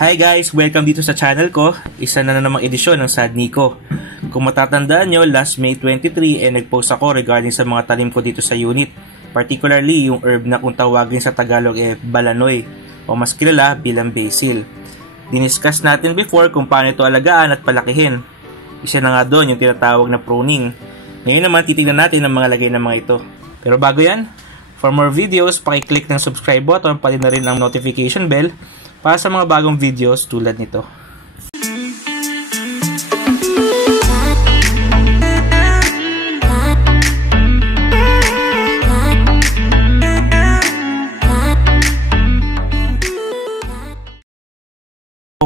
Hi guys! Welcome dito sa channel ko. Isa na namang edisyon ng Sad Nico. Kung matatandaan nyo, last May 23 nag-post ako regarding sa mga talim ko dito sa unit. Particularly yung herb na kung tawagin sa Tagalog balanoy o mas kilala bilang basil. Diniscuss natin before kung paano ito alagaan at palakihin. Isa na nga doon yung tinatawag na pruning. Ngayon naman titignan natin ang mga lagay ng mga ito. Pero bago yan, for more videos, pakiclick ng subscribe button pati na rin ang notification bell para sa mga bagong videos tulad nito.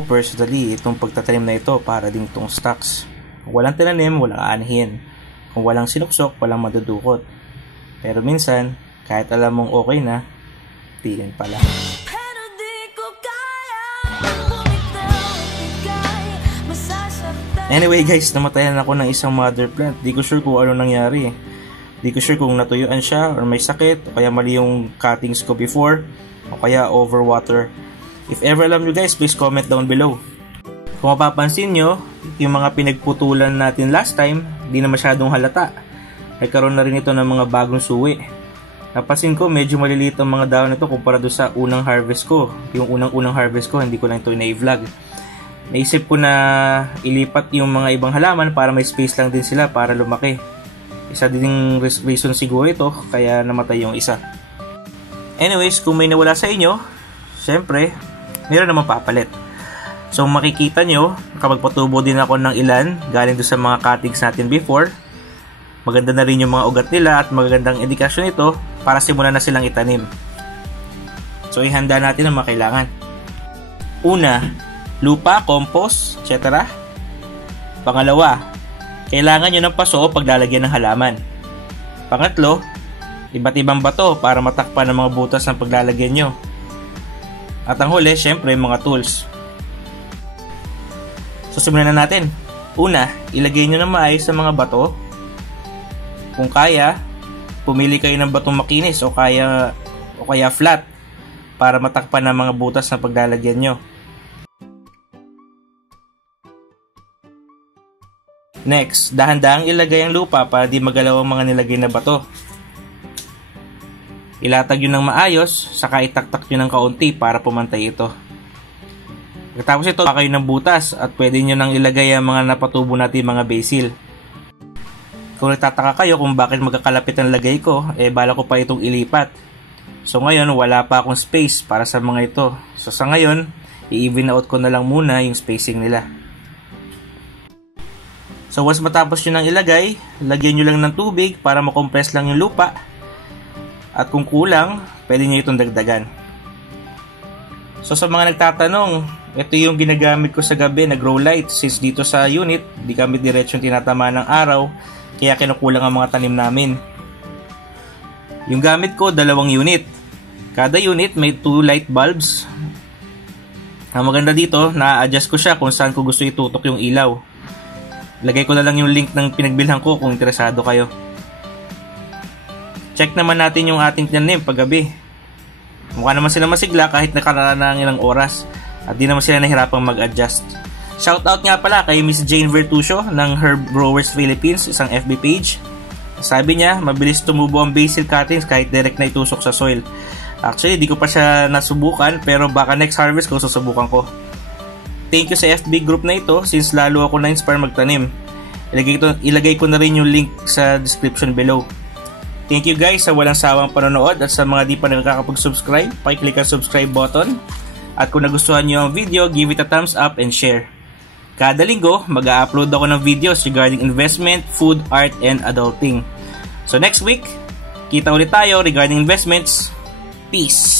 Personally, itong pagtatanim na ito para din itong stocks. Kung walang tinanim, walang aanihin. Kung walang sinuksok, walang madudukot. Pero minsan, kahit alam mong okay na, di rin pala. Anyway guys, namatayan ako ng isang mother plant. Di ko sure kung ano nangyari. Di ko sure kung natuyuan siya or may sakit o kaya mali yung cuttings ko before o kaya overwater. If ever alam nyo guys, please comment down below. Kung mapapansin nyo, yung mga pinagputulan natin last time, di na masyadong halata. Nagkaroon na rin ito ng mga bagong suwi. Napansin ko medyo maliliit ang mga dahon nito kumpara doon sa unang harvest ko. Yung unang harvest ko, hindi ko lang ito na-vlog. Naisip ko na ilipat yung mga ibang halaman para may space lang din sila para lumaki. Isa din reason siguro ito kaya namatay yung isa. Anyways, kung may nawala sa inyo, syempre, meron naman papalit. So makikita nyo, nakapagpatubo din ako ng ilan galing doon sa mga cuttings natin before. Maganda na rin yung mga ugat nila at magagandang indikasyon ito para simulan na silang itanim. So ihanda natin ang mga kailangan. Una, lupa, compost, etc. Pangalawa, kailangan nyo ng paso o paglalagyan ng halaman. Pangatlo, iba't ibang bato para matakpan ang mga butas ng paglalagyan nyo. At ang huli, syempre, mga tools. So simulan na natin. Una, ilagay nyo ng maayos sa mga bato. Kung kaya, pumili kayo ng batong makinis o kaya flat para matakpan ang mga butas ng paglalagyan nyo. Next, dahan-dahang ilagay ang lupa para di magalaw ang mga nilagay na bato. Ilatag yun ng maayos, saka itaktak yun ng kaunti para pumantay ito. Pagkatapos ito, kayo ng butas at pwede nyo nang ilagay ang mga napatubo natin mga basil. Kung nagtataka kayo kung bakit magkakalapit ang lagay ko, bala ko pa itong ilipat. So ngayon, wala pa akong space para sa mga ito. So sa ngayon, i-even out ko na lang muna yung spacing nila. So once matapos nyo nang ilagay, lagyan nyo lang ng tubig para makompress lang yung lupa. At kung kulang, pwede nyo itong dagdagan. So sa mga nagtatanong, ito yung ginagamit ko sa gabi na grow light. Since dito sa unit, di kami diretsong tinatama ng araw, kaya kinukulang ang mga tanim namin. Yung gamit ko, 2 unit. Kada unit may 2 light bulbs. Ang maganda dito, na-adjust ko siya kung saan ko gusto itutok yung ilaw. Lagay ko na lang yung link ng pinagbilhan ko kung interesado kayo. Check naman natin yung ating tanim paggabi. Mukha naman sila masigla kahit nakaraan na ng ilang oras. At di naman sila nahirapang mag-adjust. Shoutout nga pala kay Miss Jane Vertusio ng Herb Growers Philippines, isang FB page. Sabi niya, mabilis tumubo ang basil cuttings kahit direct na itusok sa soil. Actually, di ko pa siya nasubukan pero baka next harvest ko susubukan ko. Thank you sa FB group na ito since lalo ako na-inspire magtanim. Ilagay ko na rin yung link sa description below. Thank you guys sa walang sawang panonood at sa mga di pa nakakapag-subscribe, pakiclick ang subscribe button. At kung nagustuhan nyo ang video, give it a thumbs up and share. Kada linggo, mag-a-upload ako ng videos regarding investment, food, art, and adulting. So next week, kita ulit tayo regarding investments. Peace!